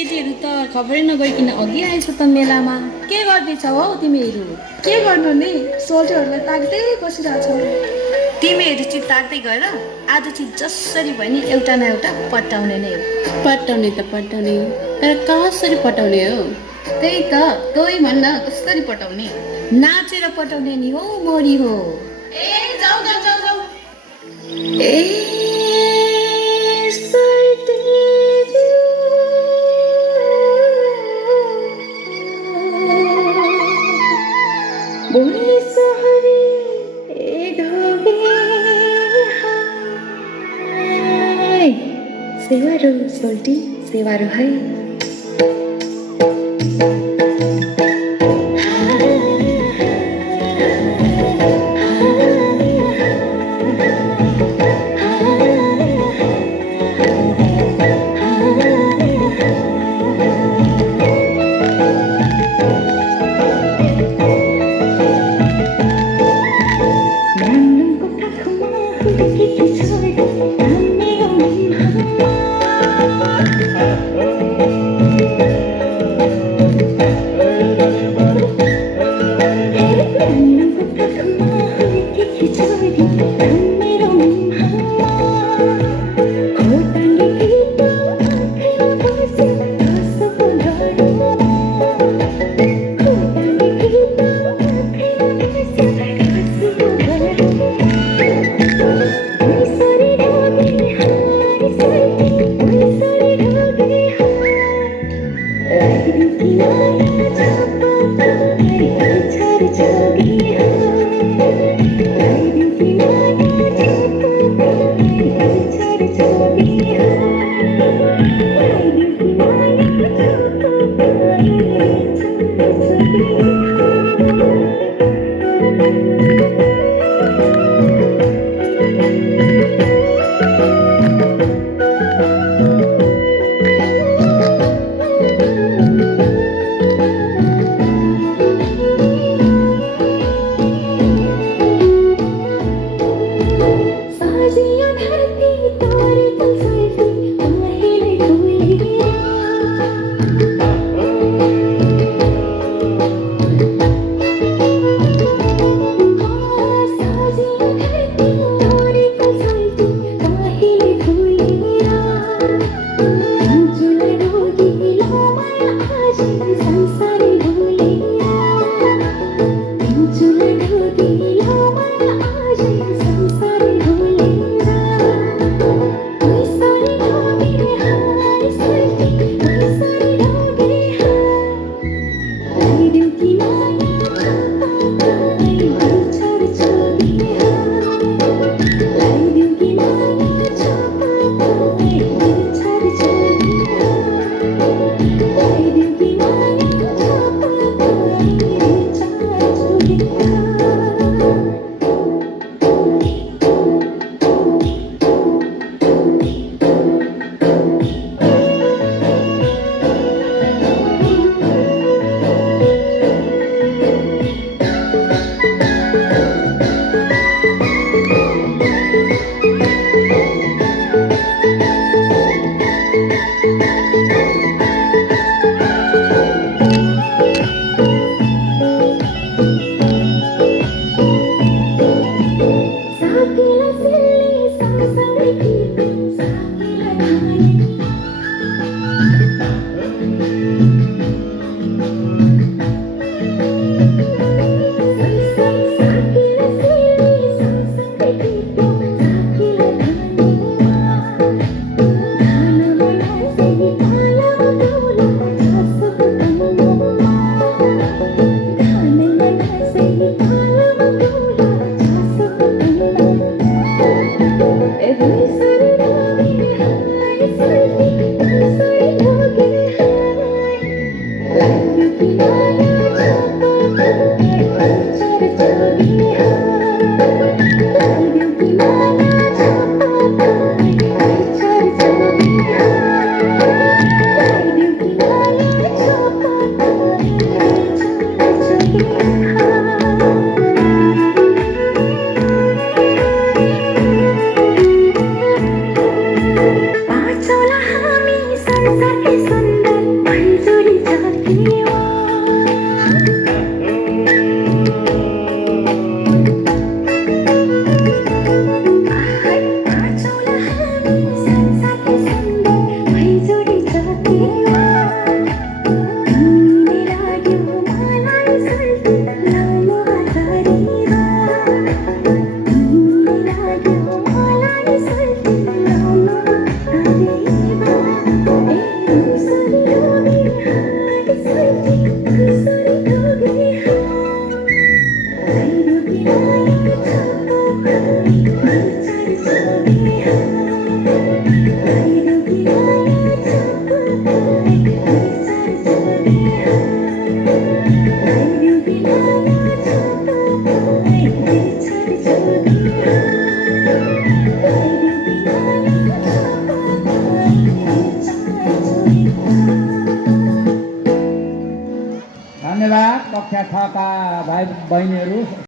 केटीहरू त खबरै नगइकन अघि आएछ त मेलामा के गर्दैछौ हौ तिमीहरू? के गर्नु नि सोल्टीहरूलाई ताक्दै बसिरहेछौ। तिमीहरू चाहिँ ताक्दै गएर आज चाहिँ जसरी भयो नि एउटा न एउटा पटाउने नै हो। पटाउने त पटाउने, तर कसरी पटाउने हो? त्यही त तँै भन्न कसरी पटाउने? नाचेर पटाउने नि हो मोरी हो। ए जाऊ जाऊ जाऊ जाऊ। ए बोली सहरी ए ढोबे हाय सेवारो सोल्टी सेवारो है। धन्यवाद कक्षा 6 का भाइ बहिनीहरू